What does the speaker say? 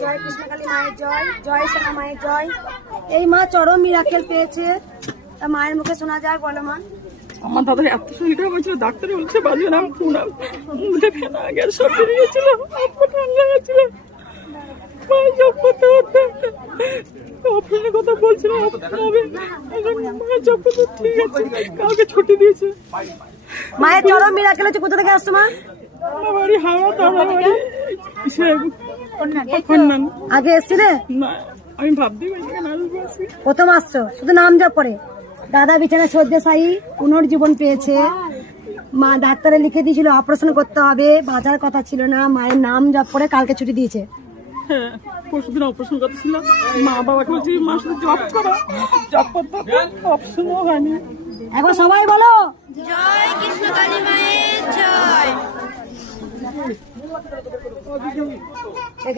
জয় কৃষ্ণকালী মায়ের জয়, জয় সোনা মায়ের জয়। এই মা চরম মিরাকেল পেয়েছে, তা মায়ের মুখে শোনা যায়। বলো মা। আমার দাদার এত শরীর খারাপ হয়েছিল, ডাক্তার বলছে বাজে নাম পুনাম মুখে ফেনা গ্যাস সব বেরিয়েছিল, ঠান্ডা হয়েছিল। মায়ের জব করতে করতে অপারেশনের কথা বলছিল, মায়ের জব করতে ঠিক আছে, কাউকে ছুটি দিয়েছে। মায়ের চরম মিরাকেল হচ্ছে। কোথা থেকে আসছো মা? আমার বাড়ি হাওড়া, তার বাড়ি খন্নান। আগে এসছিলে? না, আমি ভাবতেই পারি কেন আসবো। প্রথম আসছো, শুধু নাম জপ করে। দাদা বিছানা শয্যাশায়ী, পুনর্জীবন পেয়েছে। মা ডাক্তারে লিখে দিয়েছিল অপারেশন করতে হবে, বাঁচার কথা ছিল না। মায়ের নাম জপ করে কালকে ছুটি দিয়েছে। হ্যাঁ, পরশুদিন অপারেশন করতে ছিল, মা বাবাকে বলছি মার সাথে জব করো, জব করতে অপারেশনও হয়নি। এখন সবাই বলো জয় কৃষ্ণকালী মায়ের জয়।